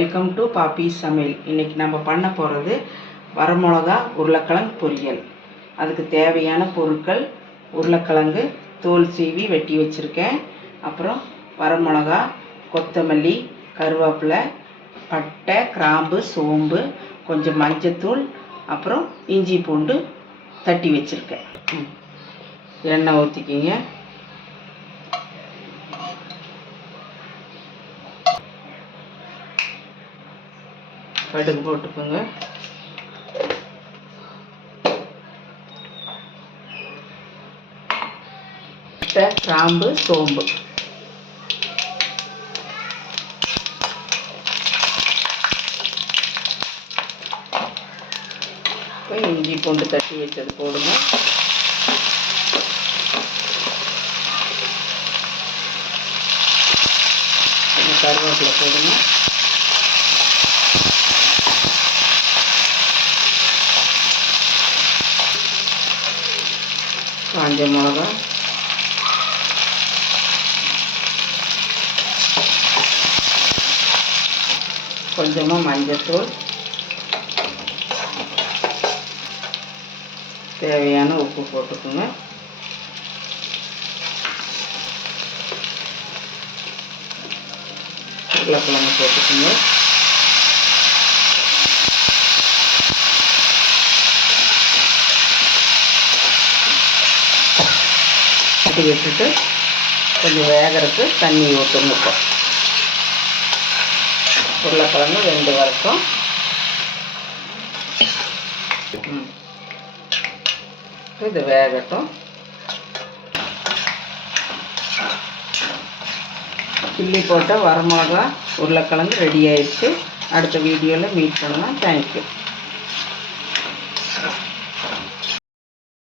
Welcome to பாப்பி சமையல் இன்றைக்கி நம்ம பண்ண போகிறது வரமிளகா உருளைக்கிழங்கு பொரியல். அதுக்கு தேவையான பொருட்கள் உருளைக்கிழங்கு தோல் சீவி வெட்டி வச்சுருக்கேன். அப்புறம் வரமிளகா கொத்தமல்லி கருவேப்பிலை பட்டை கிராம்பு சோம்பு கொஞ்சம் மஞ்சத்தூள் அப்புறம் இஞ்சி பூண்டு தட்டி வச்சுருக்கேன். எண்ணெய் ஊற்றிக்கிங்க கடுகு போட்டுக்கோங்க. கிராம்பு சோம்பு. இஞ்சி பூண்டு தட்டி வச்சது போடுங்க. கொஞ்சம் கருவேப்பிலை போடுங்க. காஞ்ச மிளகா கொஞ்சமாக மஞ்சத்தூள் தேவையான உப்பு போட்டுக்கோங்க உருளைக்கிழங்கு போட்டுக்கோங்க கட்டி விட்டுட்டு கொஞ்சம் வேகிறதுக்கு தண்ணி ஊற்றணும் இப்போ உருளைக்கிழங்கு ரெண்டு வரைக்கும் இது வேகட்டும். கிள்ளி போட்ட வரமிளகா உருளைக்கிழங்கு ரெடி ஆயிடுச்சு. அடுத்த வீடியோவில் மீட் பண்ணலாம். தேங்க்யூ